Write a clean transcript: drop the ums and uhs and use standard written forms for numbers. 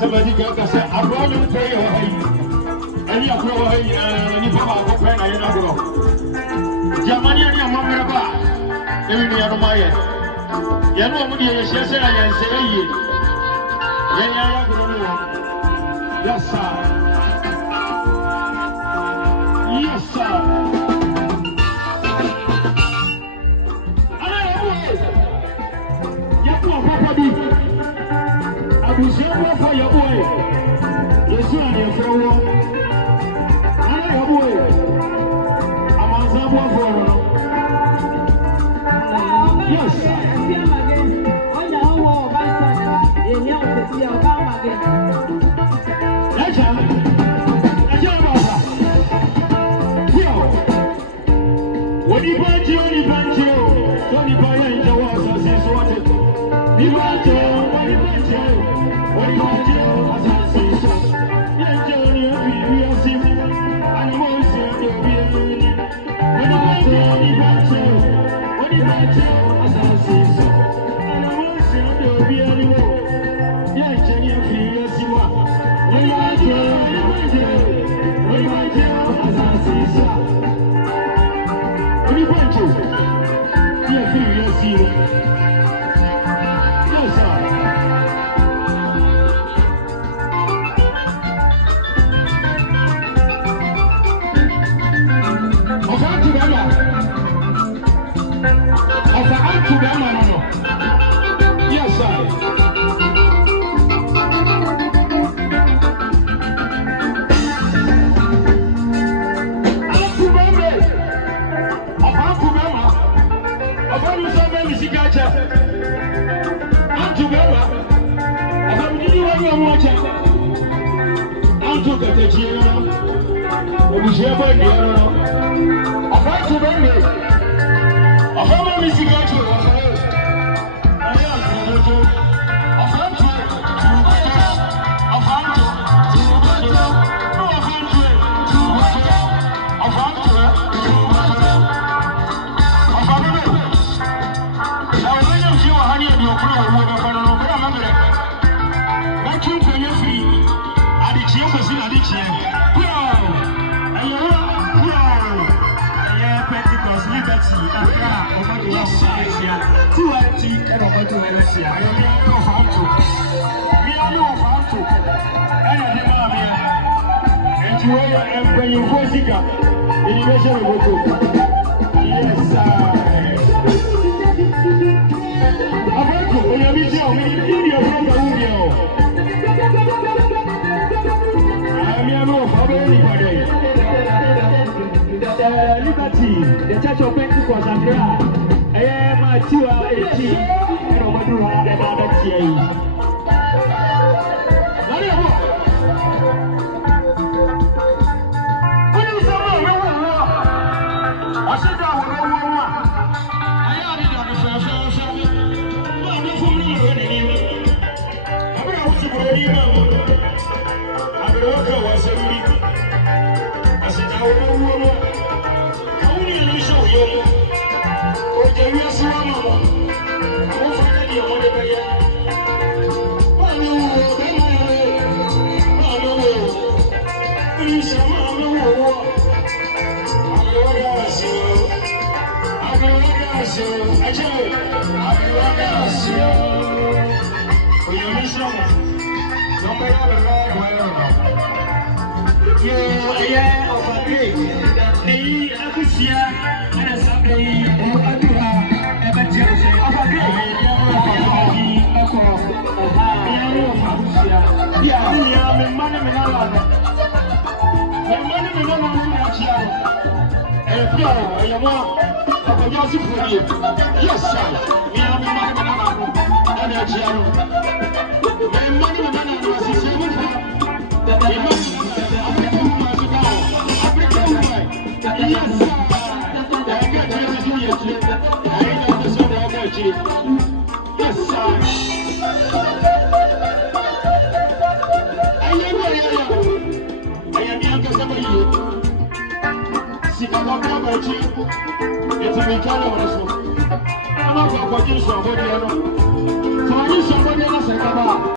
Somebody got say, I brought you to your home. And you go away, and you come out of pen, I know. Germany and your mama, every year of my year. You know, when you say, I say, yes, sir. Yes, sir. You see for your boy. You see on your phone. I know your boy. I'm on some phone. Yes. On your wall, you know to see your mom again. That's when you buy you, don't you buy in the water, says what it. You buy you, when you buy you. What you want to do? As I say so. Yeah, Johnny, we are simple. And you won't say you'll be a million. When you want to, when you want to, as I say so. And you won't say you'll be a million. Yeah, Johnny, we are simple. When you want to, when you want to, as I say so. When you want to, yeah, we are simple. Yes, sir. Yes, sir. Liberty, the Church of Pentecost and Gra. I am a 218 and over to another TA. I said, yes, sir. It's a